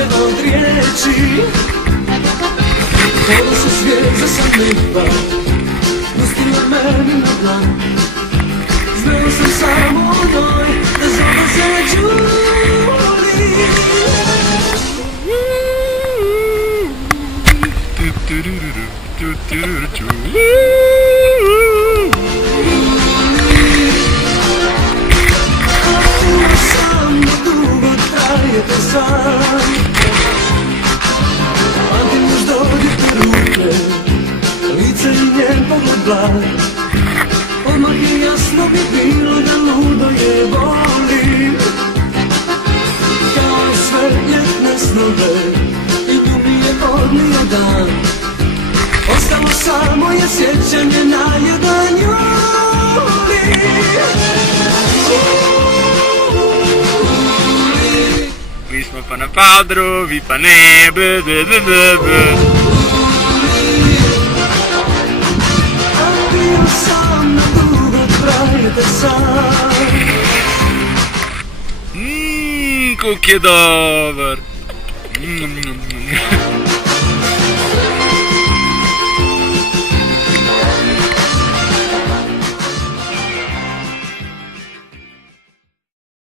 više od riječi. Ovo se svijet za sam lipa pustila meni na plan. Znao sam samo o njoj da zove se Julie. A sam da dugo trajete sam. Pamtim još dođete ruke, lice i njen pogled blag. Odmah je jasno mi bilo da ludo je volim. Kao sve ljetne snove i tu mi je odnio dan. Ostalo samo je sjećanje na jedan juli. Mi smo pa na Padru, vi pa ne, b. A bio sam na dugo trajete sam. Kuk je dobar.